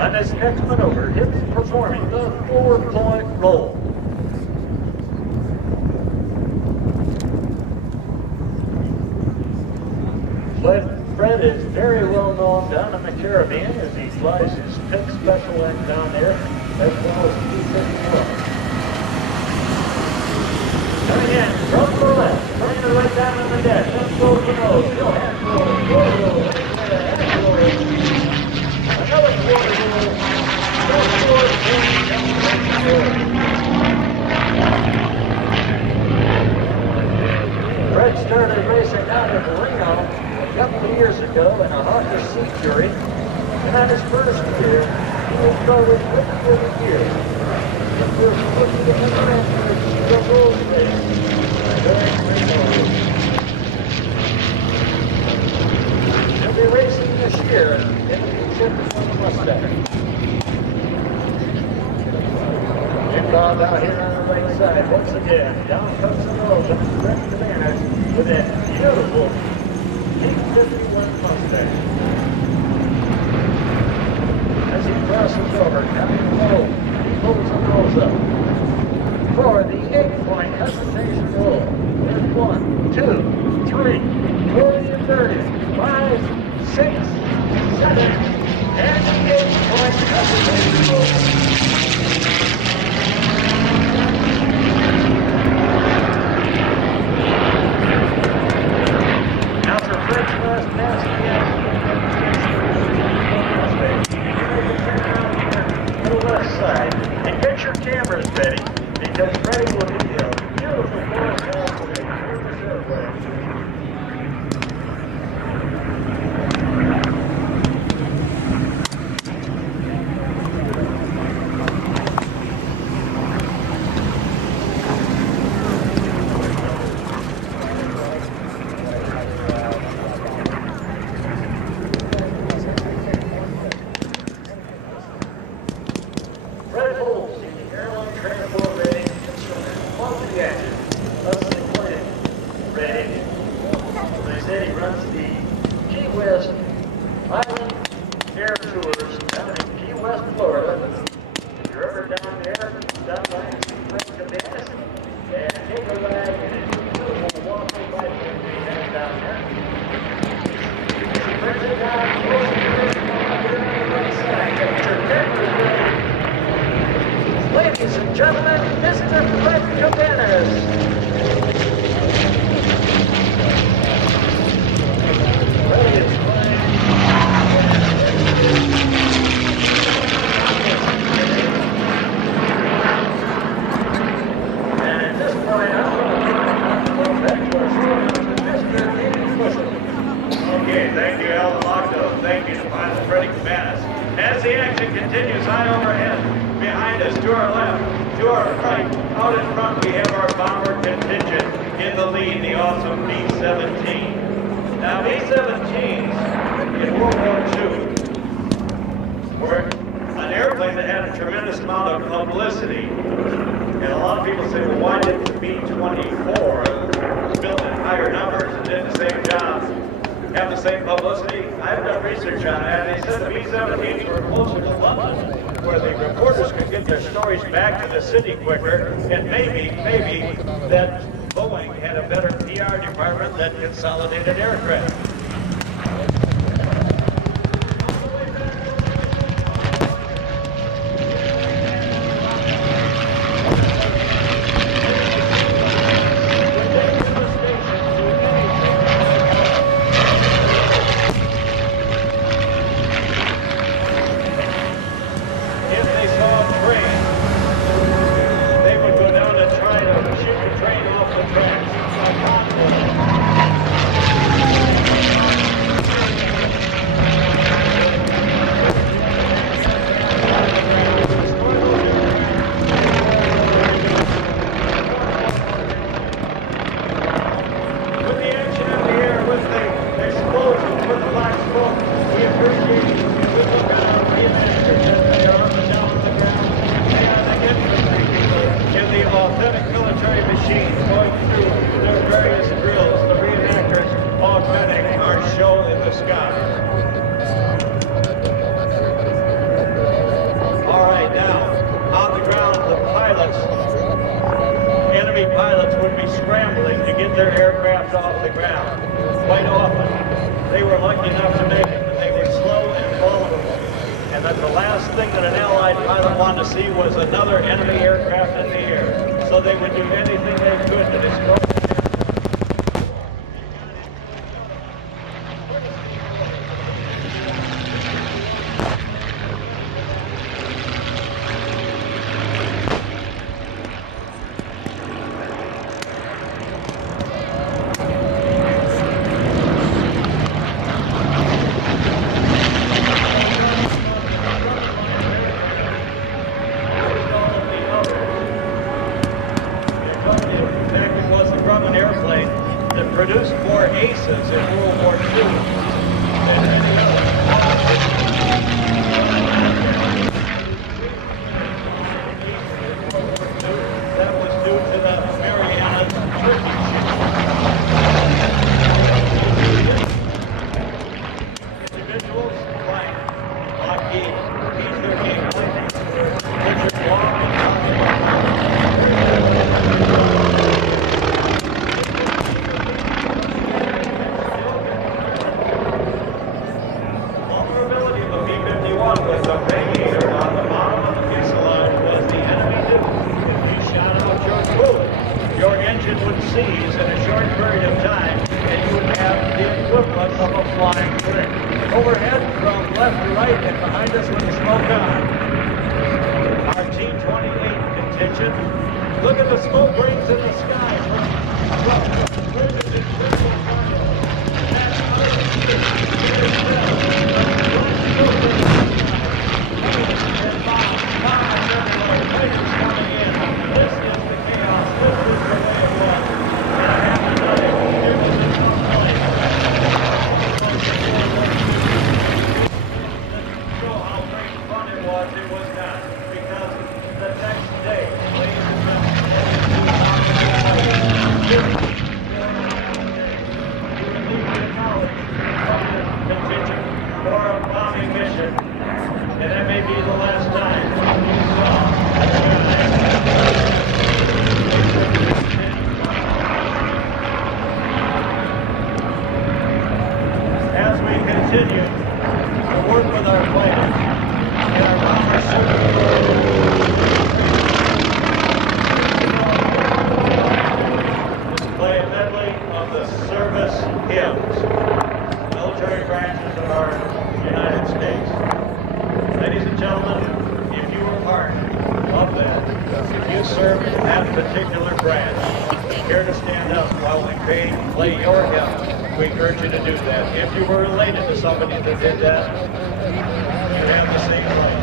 On his next maneuver, he's performing the 4-point roll. Fred is very well known down in the Caribbean as he flies his Pick Special Act down there, as well as P-51. Coming in from the left, bringing it right down on the deck. Let's go to the nose. Go ahead, go, another quarter roll. Fred started racing out of Reno a couple of years ago in a Hawker Sea Fury, and on his first year, he was always with for the year. The first rookie to ever enter a Cheetah Rolls race during Reno. He'll be racing this year in the P-51 Mustang. Inbound out here on the right side, once again, down comes the nose of the Red Commanders with that beautiful P-51 Mustang. As he crosses over, down low, he pulls the nose up for the 8-point hesitation roll. There's 1, 2, 3, 40 and 30, 5, 6, 7, and the 8-point hesitation roll. Side and get your cameras ready because Freddie will give you a beautiful photograph of the airplane. Ladies and gentlemen, Mr. Fred Cabanas. And at this point, I'm going to back to our show, Mr. Okay, thank you, Al Delacto. Thank you to Pilot Freddie Cabanas. As the action continues high overhead, behind us, to our left, to our right, out in front, we have our bomber contingent. In the lead, the awesome B-17. Now, B-17s in World War II were an airplane that had a tremendous amount of publicity. And a lot of people say, well, why didn't the B-24, built in higher numbers and did the same job, have the same publicity? I've done research on that, and they said the B-17s were closer to London, where the reporters could get their stories back to the city quicker, and maybe that Boeing had a better PR department that consolidated aircraft. scrambling to get their aircraft off the ground. Quite often, they were lucky enough to make it, but they were slow and vulnerable. And that the last thing that an Allied pilot wanted to see was another enemy aircraft in the air. So they would do anything they could to destroy it. Produced more aces in World War II than any other. That was due to the Marianas individuals like Lockheed, P-13 Lightning, Richard Long, would seize in a short period of time, and you would have the equivalent of a flying brick. Overhead, from left to right, and behind us with the smoke on. Our T-28 contingent. Look at the smoke rings in the sky. And that may be the last time as we continue to work with our plans and our play a medley of the service hymns, military branches of our United States. Ladies and gentlemen, if you were part of that, if you served in that particular branch, care to stand up while we play your hymn, we urge you to do that. If you were related to somebody that did that, you have the same right.